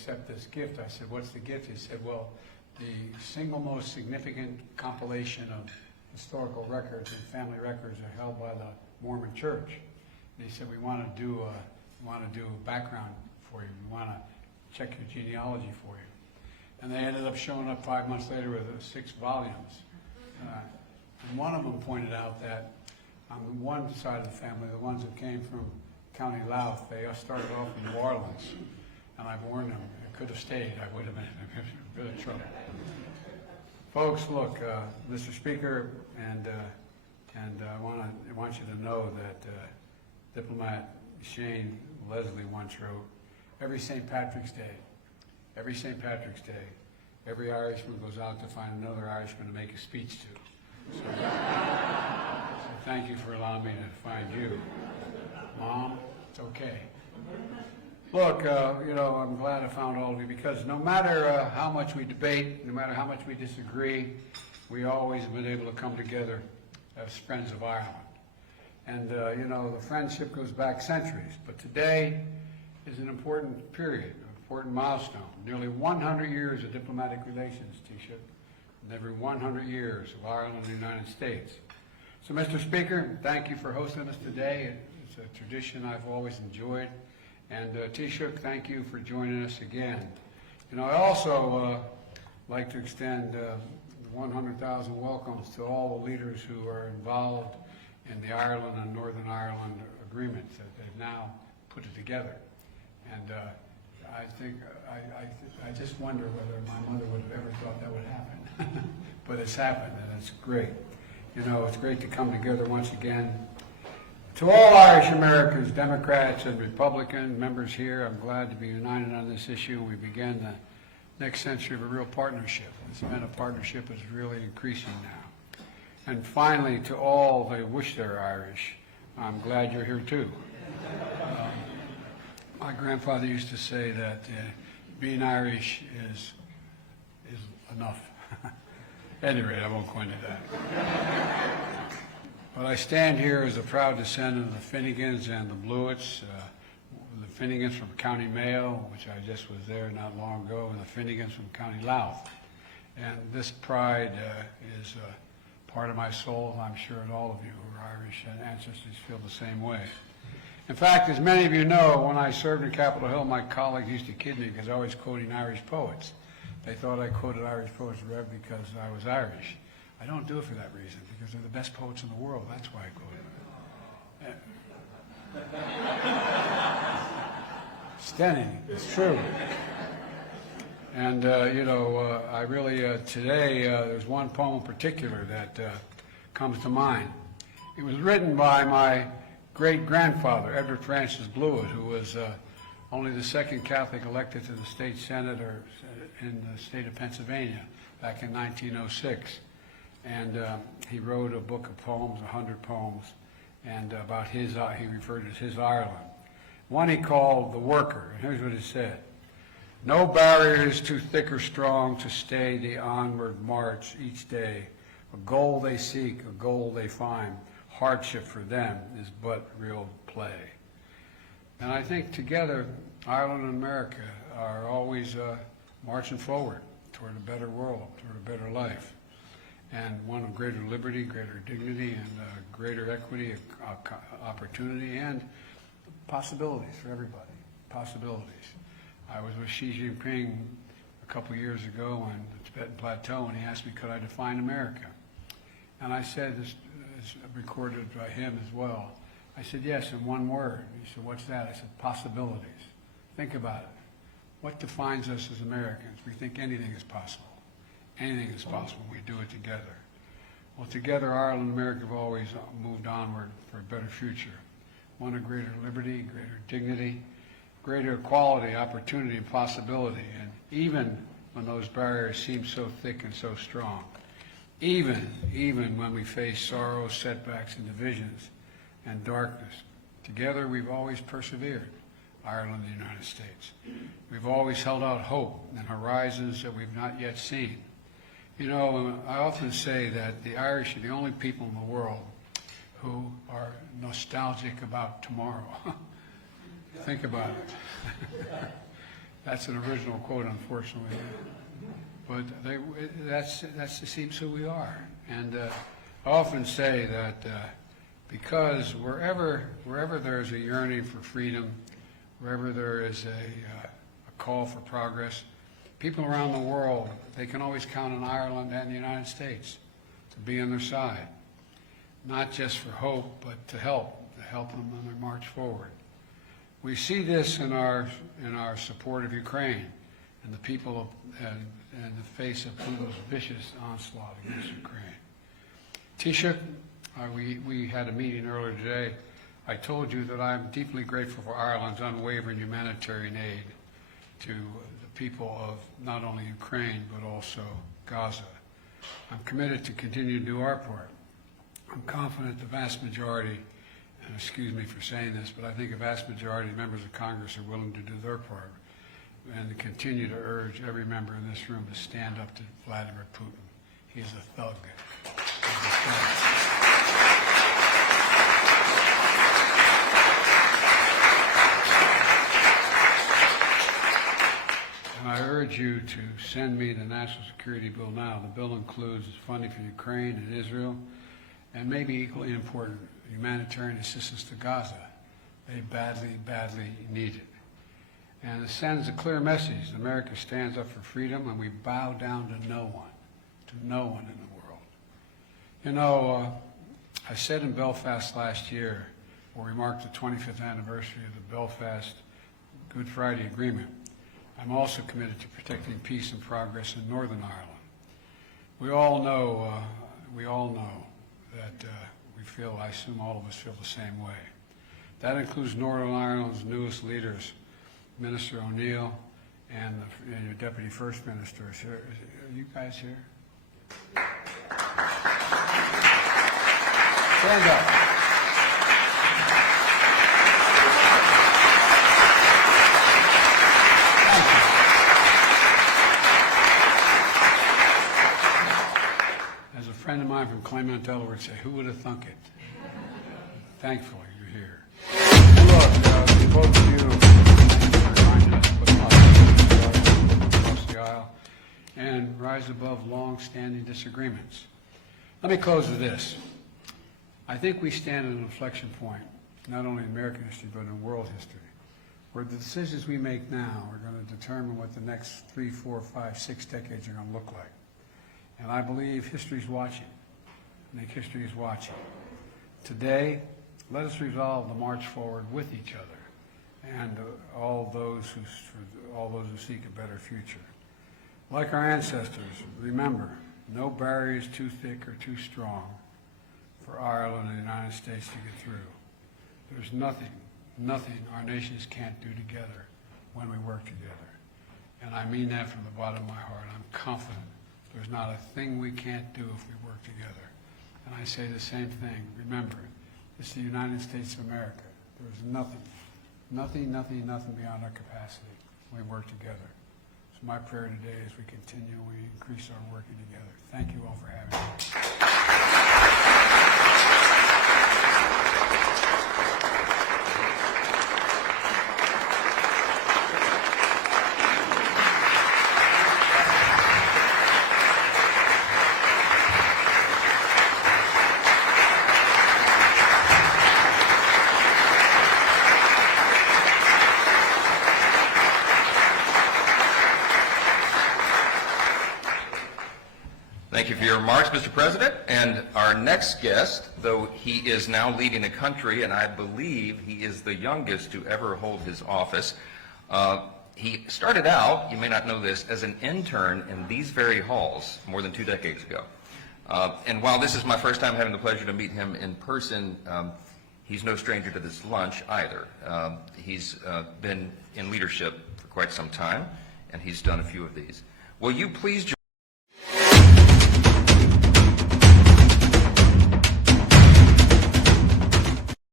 accept this gift. I said, what's the gift? He said, well, the single most significant compilation of historical records and family records are held by the Mormon Church. And he said, we want to do a background for you. We want to check your genealogy for you. And they ended up showing up 5 months later with 6 volumes. And one of them pointed out that on one side of the family, the ones that came from County Louth, they started off in New Orleans. And I've warned them, I could have stayed, I would have been in a bit of trouble. Folks, look, Mr. Speaker, and I want you to know that diplomat Shane Leslie once wrote, every St. Patrick's Day, every Irishman goes out to find another Irishman to make a speech to. So thank you for allowing me to find you. Mom, it's okay. Look, I'm glad I found all of you, because no matter how much we debate, no matter how much we disagree, we always have been able to come together as friends of Ireland. And, the friendship goes back centuries, but today is an important period, an important milestone. Nearly 100 years of diplomatic relations, Taoiseach, and every 100 years of Ireland and the United States. So, Mr. Speaker, thank you for hosting us today. It's a tradition I've always enjoyed. And Taoiseach, thank you for joining us again. I also like to extend 100,000 welcomes to all the leaders who are involved in the Ireland and Northern Ireland agreement that they've now put it together. And I think, I just wonder whether my mother would have ever thought that would happen. But it's happened, and it's great. It's great to come together once again. To all Irish Americans, Democrats and Republican members here, I'm glad to be united on this issue. We begin the next century of a real partnership. It's been a partnership that's really increasing now. And finally, to all that wish they're Irish, I'm glad you're here too. My grandfather used to say that being Irish is enough. At any rate, I won't go into that. But I stand here as a proud descendant of the Finnegans and the Blewitts, the Finnegans from County Mayo, which I just was there not long ago, and the Finnegans from County Louth. And this pride is part of my soul. I'm sure that all of you who are Irish ancestors feel the same way. In fact, as many of you know, when I served in Capitol Hill, my colleagues used to kid me because I was quoting Irish poets. They thought I quoted Irish poets because I was Irish. I don't do it for that reason, because they're the best poets in the world. That's why I quote them. Stunning, it's true. And, I really, today, there's one poem in particular that comes to mind. It was written by my great-grandfather, Edward Francis Blewett, who was only the second Catholic elected to the state senate in the state of Pennsylvania back in 1906. And he wrote a book of poems, 100 poems, and about he referred to as his Ireland. One he called The Worker, and here's what it said. No barrier is too thick or strong to stay the onward march each day. A goal they seek, a goal they find. Hardship for them is but real play. And I think together, Ireland and America are always marching forward toward a better world, toward a better life. And one of greater liberty, greater dignity, and greater equity, opportunity, and possibilities for everybody, possibilities. I was with Xi Jinping a couple years ago on the Tibetan Plateau, and he asked me, could I define America? And I said, this is recorded by him as well. I said, yes, in one word. He said, what's that? I said, possibilities. Think about it. What defines us as Americans? We think anything is possible. Anything is possible. We do it together. Well, together, Ireland and America have always moved onward for a better future. One of greater liberty, greater dignity, greater equality, opportunity, and possibility. And even when those barriers seem so thick and so strong, even when we face sorrow, setbacks, and divisions, and darkness, together we've always persevered, Ireland and the United States. We've always held out hope and horizons that we've not yet seen. I often say that the Irish are the only people in the world who are nostalgic about tomorrow. Think about it. That's an original quote, unfortunately. But that seems who we are. And I often say that because wherever there's a yearning for freedom, wherever there is a call for progress, people around the world, they can always count on Ireland and the United States to be on their side, not just for hope, but to help them on their march forward. We see this in our support of Ukraine and the people in the face of Putin's vicious onslaught against Ukraine. Taoiseach, we had a meeting earlier today. I told you that I'm deeply grateful for Ireland's unwavering humanitarian aid to the people of not only Ukraine but also Gaza. I'm committed to continue to do our part. I'm confident the vast majority, and excuse me for saying this, but I think a vast majority of members of Congress are willing to do their part and to continue to urge every member in this room to stand up to Vladimir Putin. He's a thug. And I urge you to send me the National Security Bill now. The bill includes funding for Ukraine and Israel, and maybe equally important, humanitarian assistance to Gaza. They badly, badly need it. And it sends a clear message. America stands up for freedom, and we bow down to no one in the world. You know, I said in Belfast last year, where we marked the 25th anniversary of the Belfast Good Friday Agreement, I'm also committed to protecting peace and progress in Northern Ireland. We all know that we feel, I assume all of us feel the same way. That includes Northern Ireland's newest leaders, Minister O'Neill and your Deputy First Minister. Are you guys here? Stand up. As a friend of mine from Claymont, Delaware would say, who would have thunk it? Thankfully, you're here. Look, both of you reminded us to put across the aisle and rise above long-standing disagreements. Let me close with this. I think we stand at an inflection point, not only in American history, but in world history, where the decisions we make now are going to determine what the next 3, 4, 5, 6 decades are going to look like. And I believe history's watching. I think history is watching. Today, let us resolve to march forward with each other and all those who seek a better future. Like our ancestors, remember, no barrier is too thick or too strong for Ireland and the United States to get through. There's nothing our nations can't do together when we work together. And I mean that from the bottom of my heart. I'm confident there's not a thing we can't do if we work together. And I say the same thing. Remember, it's the United States of America. There's nothing beyond our capacity when we work together. So my prayer today is we continue, we increase our working together. Thank you all for having me. Thank you for your remarks, Mr. President. And our next guest, though he is now leading the country, and I believe he is the youngest to ever hold his office, he started out, you may not know this, as an intern in these very halls more than 2 decades ago. And while this is my first time having the pleasure to meet him in person, he's no stranger to this lunch either. He's been in leadership for quite some time, and he's done a few of these. Will you please join